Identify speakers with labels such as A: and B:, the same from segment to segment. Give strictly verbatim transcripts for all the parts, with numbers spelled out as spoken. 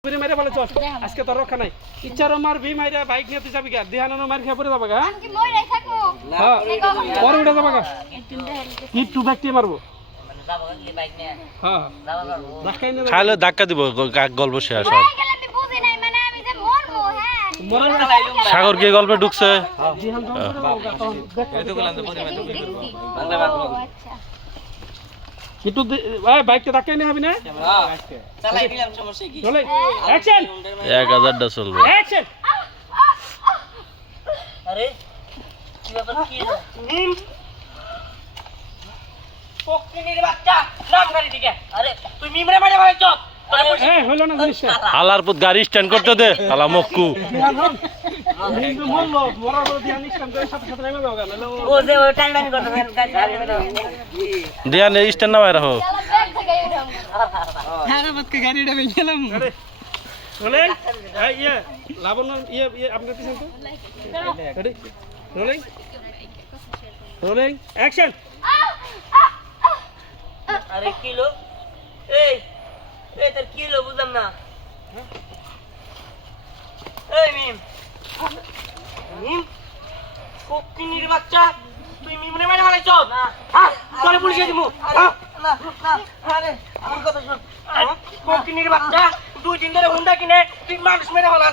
A: মেরে মেরে বলে চল আজকে তোর রক্ষা নাই ইচ্ছারও মারবি মাইরা বাইক নিয়ে তুই যাবি গা দেহানো মার খেয়ে পড়ে যাবে গা
B: আমি কি মইরাই থাকবো
A: হ্যাঁ পরে উঠে যাবে গা একটু ব্যাকটি মারবো
C: মানে যাবো কি বাইক নিয়ে
A: হ্যাঁ
C: যাবো পারবো
A: ধাক্কা এনে
D: খাইলে ধাক্কা দিব গল্প শেষ হয়
B: মরে গেলে আমি বুঝি নাই মানে আমি যে মরবো হ্যাঁ
A: মরে
D: সাগর কি গল্পে ঢুকছে
A: দেহান জল করে দাও গা তখন
C: এটুকু লান্দে পরে মত
B: দেখছি
C: বাংলা বাদ
B: ও আচ্ছা
A: একটু এই বাইকটা ধাক্কা এনে হবে না
C: চালাই দিলাম সমস্যা কি
A: চলে অ্যাকশন
D: এক হাজারটা চলবে
A: অ্যাকশন
C: আরে কি ব্যাপার কি নিম পক্ষিনীর বাচ্চা নাম গাড়ি দিকে আরে তুই মিমরে মারে মারে চল
A: এই হলো না জিনিসটা
D: হালার পুত গাড়ি স্ট্যান্ড করতে দে হালা মক্কু
A: দেহান হন হিন্দু মরলো মরার পর দেহান ইসলাম করে সাথে সাথে নেমে যাও গা নাহলে
C: ও যে ওই টাইম টাইম করতে গাড়ি গাড়ি
D: দিয়া নে স্ট্যান্ড নামাই রাখো
B: চালা ব্যাগ থেকে উঠাম
A: চলে এই ইয়ে লাবণ্য ইয়ে ইয়ে আপনার পিছন তো রেডি রোলিং রোলিং অ্যাকশন
C: আরে কিলো এই এই তোর কিলো বুঝলাম না এই মিম মিম পক্ষিনীর বাচ্চা তুই মিমরে মারে মারে চল হ্যাঁ চলে পুলিশে দিমু না না আরে আমার কথা শুন পক্ষিনীর বাচ্চা দুই দিন ধরে হুন্ডা কিনে তুই মানুষ মেরে ফেলা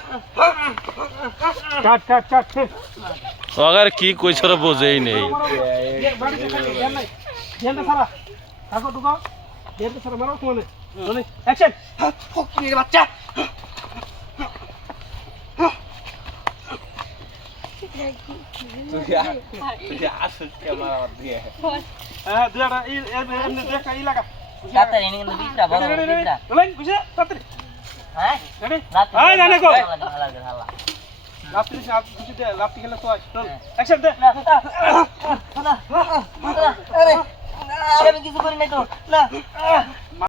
A: কাট কাট কাট
D: ওগার কি কইছ রে বোঝেই নেই
A: বাড়িতে খালি ধ্যান নাই ধ্যানটা সারা থাকো টুকো ধ্যানটা সারা মারো তোমানে রোলিং অ্যাকশন
C: পক্ষিনীর বাচ্চা
A: হ্যাঁ দুয়াটা এই এমনি দেখা ই লাগা
C: তাড়াতাড়ি নিয়ে কিন্তু বিপরা বড় বিপরা
A: রোলিং বুঝে তাড়াতাড়ি
C: হ্যাঁ
A: রেডি
C: রাত
A: এই জানে কো
C: হালা হালা
A: লাফটি সাপ কিছু দে লাফটি খেলে তো চল অ্যাকশন দে
C: না আরে আরে আমি কিছু করি নাই তো না